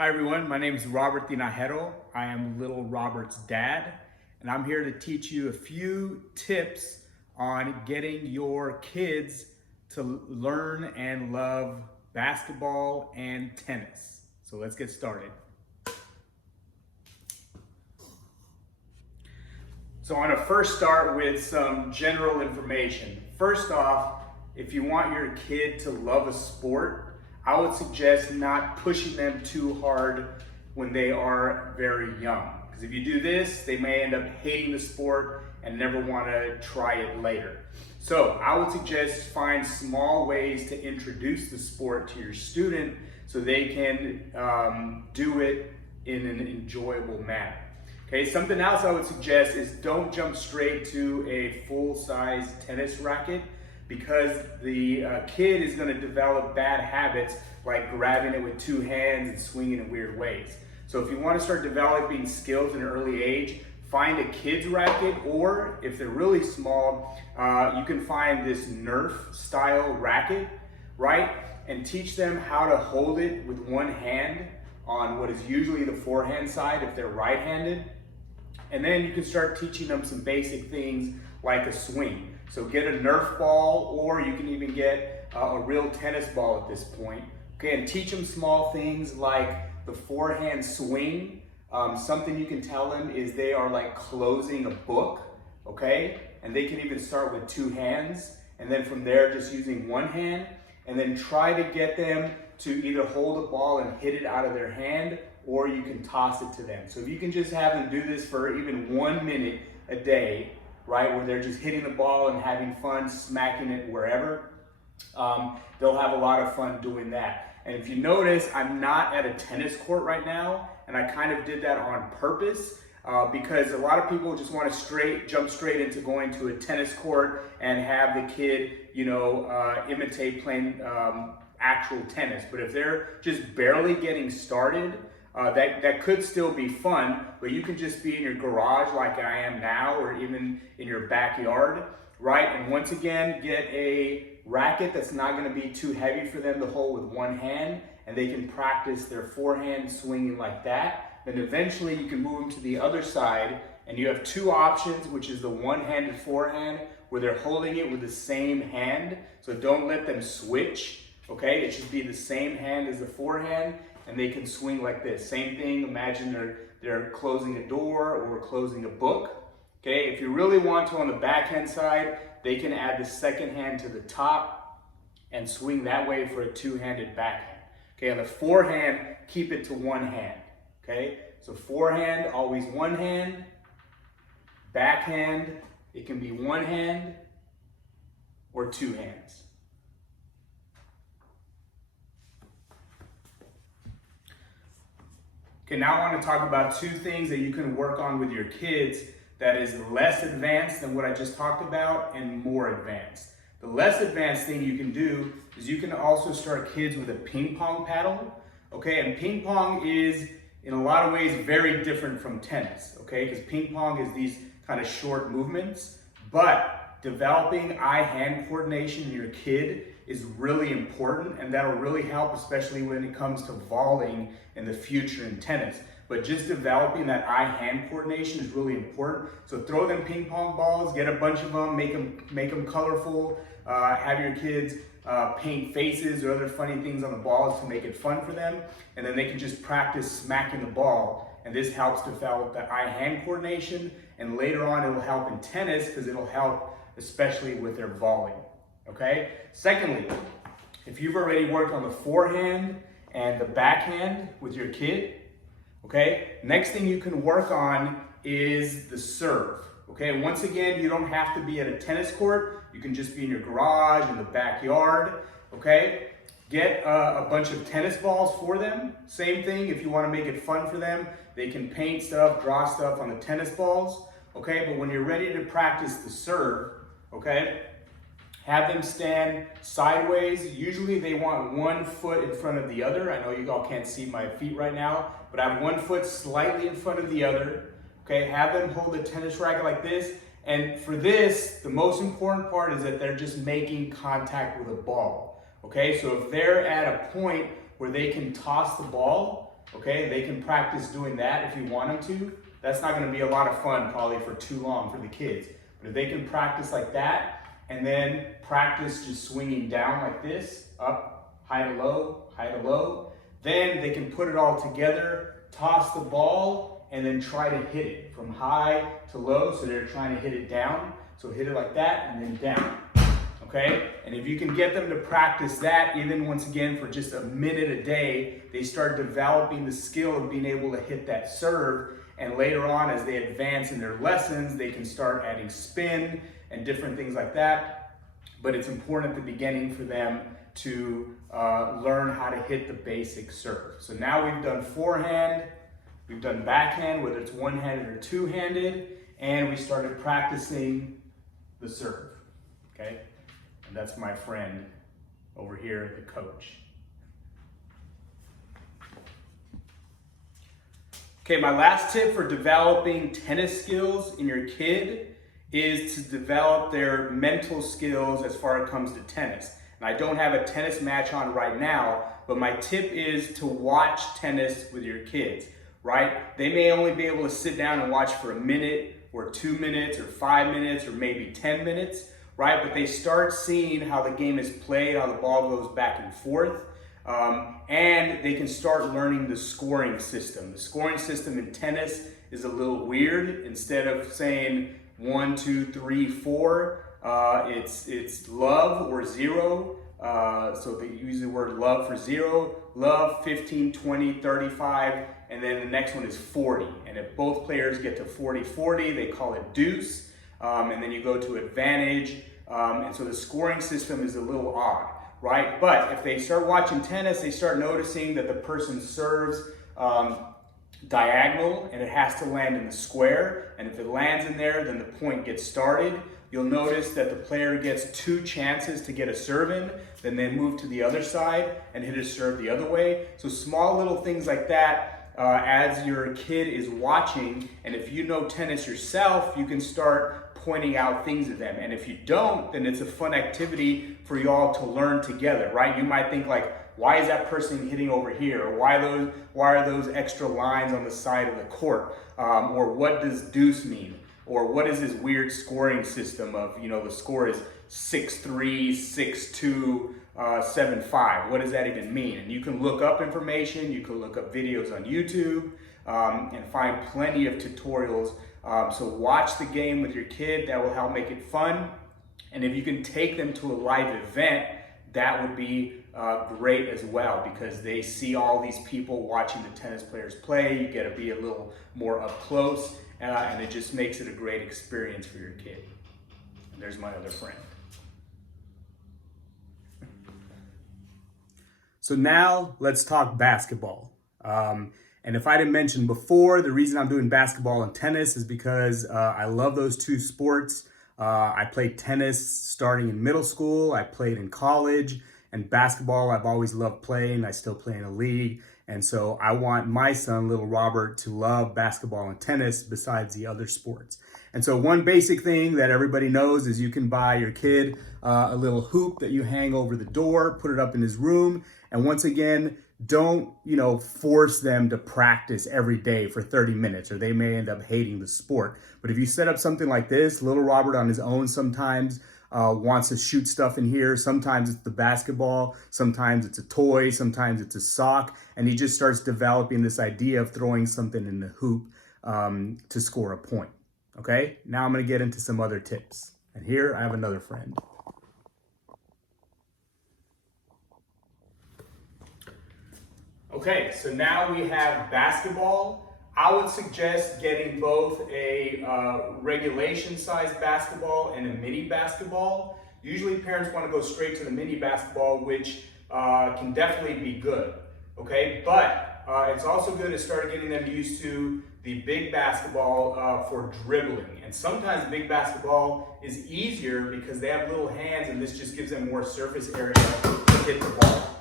Hi everyone, my name is Robert Tinajero. I am little Robert's dad, and I'm here to teach you a few tips on getting your kids to learn and love basketball and tennis. So let's get started. So I want to first start with some general information. First off, if you want your kid to love a sport, I would suggest not pushing them too hard when they are very young. Because if you do this, they may end up hating the sport and never want to try it later. So I would suggest find small ways to introduce the sport to your student so they can do it in an enjoyable manner. Okay, something else I would suggest is don't jump straight to a full-size tennis racket, because the kid is going to develop bad habits like grabbing it with two hands and swinging in weird ways. So if you want to start developing skills at an early age, find a kid's racket, or if they're really small, you can find this Nerf style racket, right? And teach them how to hold it with one hand on what is usually the forehand side if they're right-handed. And then you can start teaching them some basic things like a swing. So get a Nerf ball, or you can even get a real tennis ball at this point. Okay, and teach them small things like the forehand swing. Something you can tell them is they are like closing a book, okay? And they can even start with two hands, and then from there just using one hand, and then try to get them to either hold the ball and hit it out of their hand, or you can toss it to them. So if you can just have them do this for even 1 minute a day, right, where they're just hitting the ball and having fun, smacking it wherever, they'll have a lot of fun doing that. And if you notice, I'm not at a tennis court right now, and I kind of did that on purpose because a lot of people just want to jump straight into going to a tennis court and have the kid, imitate playing actual tennis. But if they're just barely getting started, that could still be fun, but you can just be in your garage like I am now, or even in your backyard, right? And once again, get a racket that's not going to be too heavy for them to hold with one hand, and they can practice their forehand swinging like that. Then eventually you can move them to the other side, and you have two options, which is the one-handed forehand, where they're holding it with the same hand. So don't let them switch, okay? It should be the same hand as the forehand, and they can swing like this. Same thing, imagine they're closing a door or closing a book. Okay, if you really want to on the backhand side, they can add the second hand to the top and swing that way for a two-handed backhand. Okay, on the forehand, keep it to one hand. Okay, so forehand, always one hand. Backhand, it can be one hand or two hands. Okay, now I want to talk about two things that you can work on with your kids that is less advanced than what I just talked about and more advanced. The less advanced thing you can do is you can also start kids with a ping pong paddle, okay? And ping pong is, in a lot of ways, very different from tennis, okay? Because ping pong is these kind of short movements, but developing eye-hand coordination in your kid is really important, and that'll really help, especially when it comes to volleying in the future in tennis. But just developing that eye-hand coordination is really important. So throw them ping pong balls, get a bunch of them, make them colorful, have your kids paint faces or other funny things on the balls to make it fun for them, and then they can just practice smacking the ball. And this helps develop the eye-hand coordination, and later on it will help in tennis because it'll help especially with their volleying. Okay? Secondly, if you've already worked on the forehand and the backhand with your kid, okay, next thing you can work on is the serve. Okay, once again, you don't have to be at a tennis court. You can just be in your garage, in the backyard. Okay, get a bunch of tennis balls for them. Same thing, if you want to make it fun for them, they can paint stuff, draw stuff on the tennis balls. Okay, but when you're ready to practice the serve, okay, have them stand sideways. Usually they want 1 foot in front of the other. I know you all can't see my feet right now, but I have 1 foot slightly in front of the other. Okay, have them hold the tennis racket like this. And for this, the most important part is that they're just making contact with a ball. Okay, so if they're at a point where they can toss the ball, Okay, they can practice doing that if you want them to. That's not going to be a lot of fun probably for too long for the kids. But if they can practice like that, and then practice just swinging down like this, up, high to low, then they can put it all together, toss the ball, and then try to hit it from high to low. So they're trying to hit it down. So hit it like that and then down. Okay? And if you can get them to practice that, even once again for just a minute a day, they start developing the skill of being able to hit that serve. And later on, as they advance in their lessons, they can start adding spin and different things like that. But it's important at the beginning for them to learn how to hit the basic serve. So now we've done forehand, we've done backhand, whether it's one-handed or two-handed, and we started practicing the serve, okay? And that's my friend over here, the coach. Okay, my last tip for developing tennis skills in your kid is to develop their mental skills as far as it comes to tennis. And I don't have a tennis match on right now, but my tip is to watch tennis with your kids, right? They may only be able to sit down and watch for a minute or 2 minutes or 5 minutes or maybe 10 minutes, right? But they start seeing how the game is played, how the ball goes back and forth, and they can start learning the scoring system. The scoring system in tennis is a little weird. Instead of saying 1, 2, 3, 4, it's love or 0. So they use the word love for 0, love, 15, 20, 35, and then the next one is 40. And if both players get to 40-40, they call it deuce. And then you go to advantage. And so the scoring system is a little odd, right? But if they start watching tennis, they start noticing that the person serves diagonal and it has to land in the square. And if it lands in there, then the point gets started. You'll notice that the player gets 2 chances to get a serve in, then they move to the other side and hit a serve the other way. So small little things like that as your kid is watching, and if you know tennis yourself, you can start pointing out things to them. And if you don't, then it's a fun activity for you all to learn together, right? You might think like, why is that person hitting over here? Or why are those extra lines on the side of the court? Or what does deuce mean? Or what is this weird scoring system of, the score is 6-3, 6-2, 7-5. What does that even mean? And you can look up information, you can look up videos on YouTube, and find plenty of tutorials. So watch the game with your kid, that will help make it fun. And if you can take them to a live event, that would be great as well, because they see all these people watching the tennis players play. You get to be a little more up close, and it just makes it a great experience for your kid. And there's my other friend. So now let's talk basketball. And if I didn't mention before, the reason I'm doing basketball and tennis is because I love those two sports. I played tennis starting in middle school. I played in college, and basketball I've always loved playing. I still play in a league. And so I want my son, little Robert, to love basketball and tennis besides the other sports. And so one basic thing that everybody knows is you can buy your kid a little hoop that you hang over the door, put it up in his room. And once again, don't, force them to practice every day for 30 minutes, or they may end up hating the sport. But if you set up something like this, little Robert on his own sometimes wants to shoot stuff in here. Sometimes it's the basketball, sometimes it's a toy, sometimes it's a sock, and he just starts developing this idea of throwing something in the hoop to score a point. Okay, now I'm going to get into some other tips. And here I have another friend. Okay, so now we have basketball. I would suggest getting both a regulation size basketball and a mini basketball. Usually parents want to go straight to the mini basketball, which can definitely be good, okay? But it's also good to start getting them used to the big basketball for dribbling. And sometimes big basketball is easier because they have little hands, and this just gives them more surface area to hit the ball,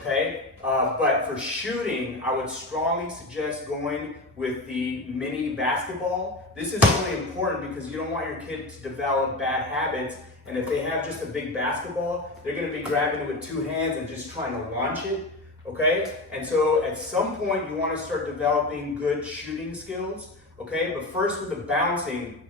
okay? But for shooting, I would strongly suggest going with the mini basketball. This is really important because you don't want your kid to develop bad habits. And if they have just a big basketball, they're going to be grabbing it with 2 hands and just trying to launch it. okay? And so at some point you want to start developing good shooting skills, okay? But first with the bouncing,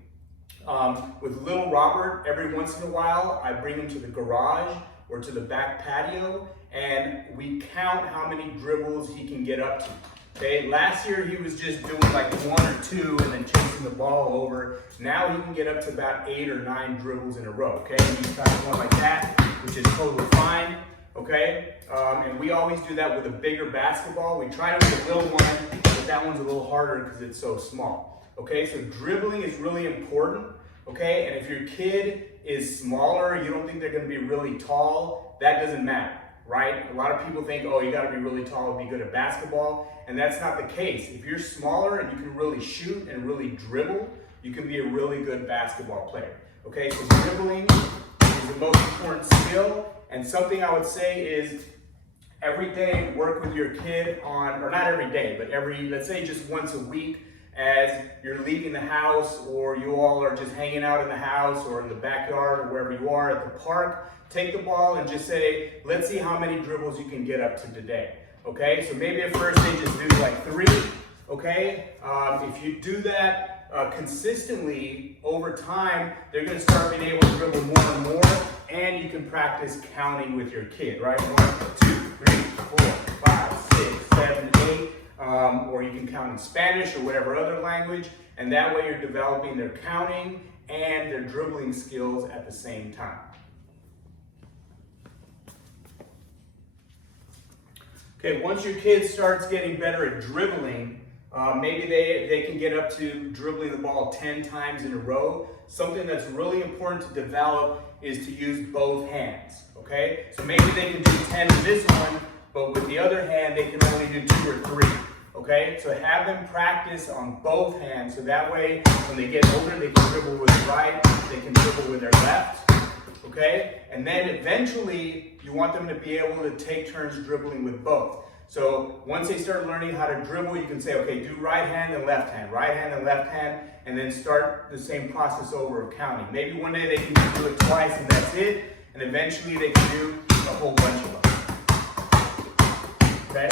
with little Robert, every once in a while, I bring him to the garage or to the back patio, and we count how many dribbles he can get up to. Okay, last year he was just doing like 1 or 2 and then chasing the ball over. Now he can get up to about 8 or 9 dribbles in a row. Okay, he's kind of going like that, which is totally fine. Okay, and we always do that with a bigger basketball. We try it with a little one, but that one's a little harder because it's so small. Okay, so dribbling is really important. Okay, and if your kid is smaller, you don't think they're going to be really tall, that doesn't matter. Right? A lot of people think, oh, you got to be really tall to be good at basketball, and that's not the case. If you're smaller and you can really shoot and really dribble, you can be a really good basketball player. Okay, so dribbling is the most important skill, and something I would say is every day work with your kid on, or not every day, but let's say just once a week, as you're leaving the house or you all are just hanging out in the house or in the backyard or wherever you are at the park, take the ball and just say, let's see how many dribbles you can get up to today. Okay, so maybe at first they just do like 3, okay? If you do that consistently over time, they're gonna start being able to dribble more and more, and you can practice counting with your kid, right? 1, 2, 3, 4, 5, 6, 7, 8. Or you can count in Spanish or whatever other language, and that way you're developing their counting and their dribbling skills at the same time. Okay, once your kid starts getting better at dribbling, maybe they can get up to dribbling the ball 10 times in a row. Something that's really important to develop is to use both hands, okay? So maybe they can do 10 with this one, but with the other hand, they can only do 2 or 3. Okay, so have them practice on both hands, so that way when they get older, they can dribble with their right, they can dribble with their left, okay? And then eventually, you want them to be able to take turns dribbling with both. So once they start learning how to dribble, you can say, okay, do right hand and left hand, and then start the same process over of counting. Maybe one day they can just do it twice and that's it, and eventually they can do a whole bunch of them, okay?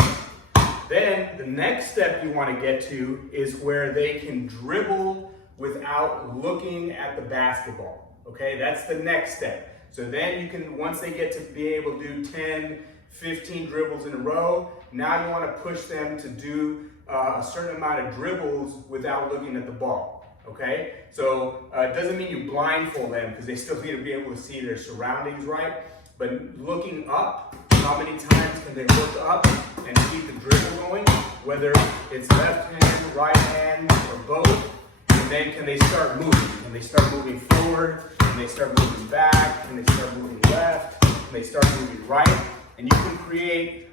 Then the next step you want to get to is where they can dribble without looking at the basketball. Okay, that's the next step. So then you can, once they get to be able to do 10, 15 dribbles in a row, now you want to push them to do a certain amount of dribbles without looking at the ball. Okay, so it doesn't mean you blindfold them because they still need to be able to see their surroundings, right? But looking up, how many times can they look up and keep the dribble going, whether it's left hand, right hand, or both? And then can they start moving? Can they start moving forward? Can they start moving back? Can they start moving left? Can they start moving right? And you can create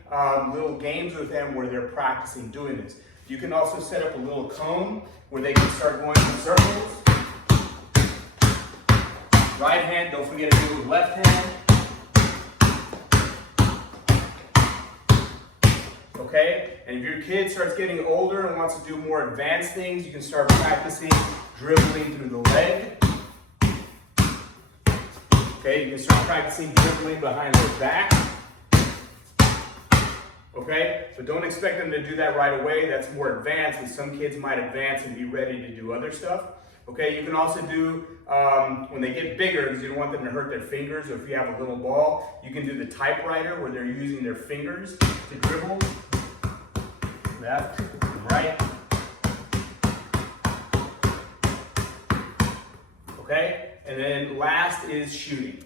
little games with them where they're practicing doing this. You can also set up a little cone where they can start going in circles. Right hand, don't forget to do it with left hand. Okay, and if your kid starts getting older and wants to do more advanced things, you can start practicing dribbling through the leg. Okay, you can start practicing dribbling behind their back. Okay, but don't expect them to do that right away. That's more advanced, and some kids might advance and be ready to do other stuff. Okay, you can also do, when they get bigger, because you don't want them to hurt their fingers, or if you have a little ball, you can do the typewriter where they're using their fingers to dribble. Left, right. Okay, and then last is shooting.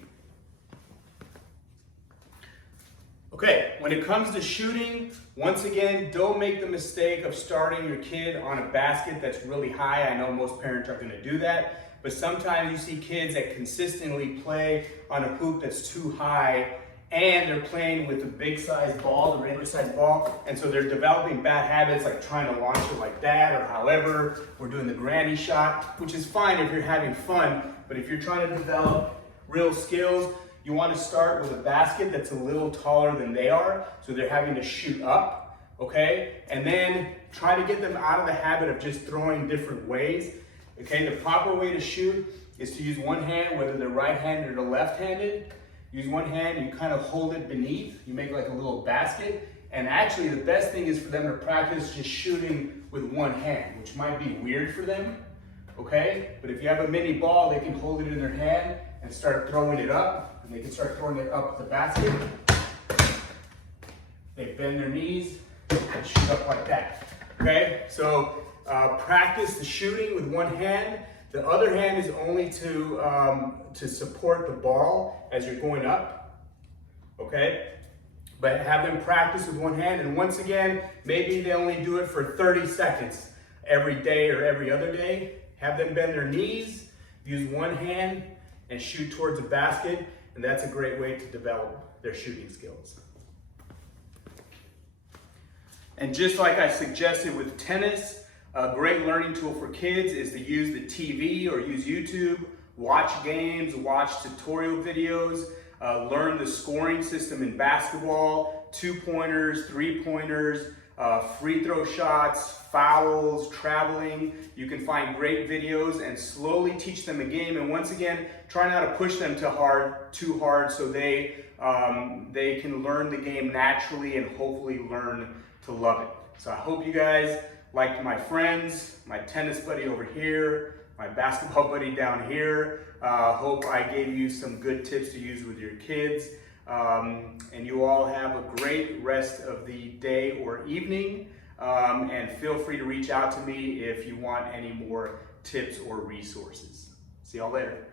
Okay, when it comes to shooting, once again, don't make the mistake of starting your kid on a basket that's really high. I know most parents are gonna do that, but sometimes you see kids that consistently play on a hoop that's too high, and they're playing with a big size ball, the regular size ball, and so they're developing bad habits like trying to launch it like that, or however, we're doing the granny shot, which is fine if you're having fun, but if you're trying to develop real skills, you want to start with a basket that's a little taller than they are, so they're having to shoot up, okay? And then try to get them out of the habit of just throwing different ways, okay? The proper way to shoot is to use one hand, whether they're right-handed or left-handed. Use one hand, you kind of hold it beneath, you make like a little basket, And actually the best thing is for them to practice just shooting with one hand, which might be weird for them, okay? But if you have a mini ball, they can hold it in their hand and start throwing it up, and they can start throwing it up the basket. They bend their knees and shoot up like that, okay? So practice the shooting with one hand. The other hand is only to support the ball as you're going up, okay? But have them practice with one hand, and once again, maybe they only do it for 30 seconds every day or every other day. Have them bend their knees, use one hand, and shoot towards a basket, and that's a great way to develop their shooting skills. And just like I suggested with tennis, a great learning tool for kids is to use the TV or use YouTube, watch games, watch tutorial videos, learn the scoring system in basketball, 2-pointers, 3-pointers, free throw shots, fouls, traveling. You can find great videos and slowly teach them a game. And once again, try not to push them too hard so they can learn the game naturally and hopefully learn to love it. So I hope you guys liked my friends, my tennis buddy over here, my basketball buddy down here. Hope I gave you some good tips to use with your kids. And you all have a great rest of the day or evening. And feel free to reach out to me if you want any more tips or resources. See y'all later.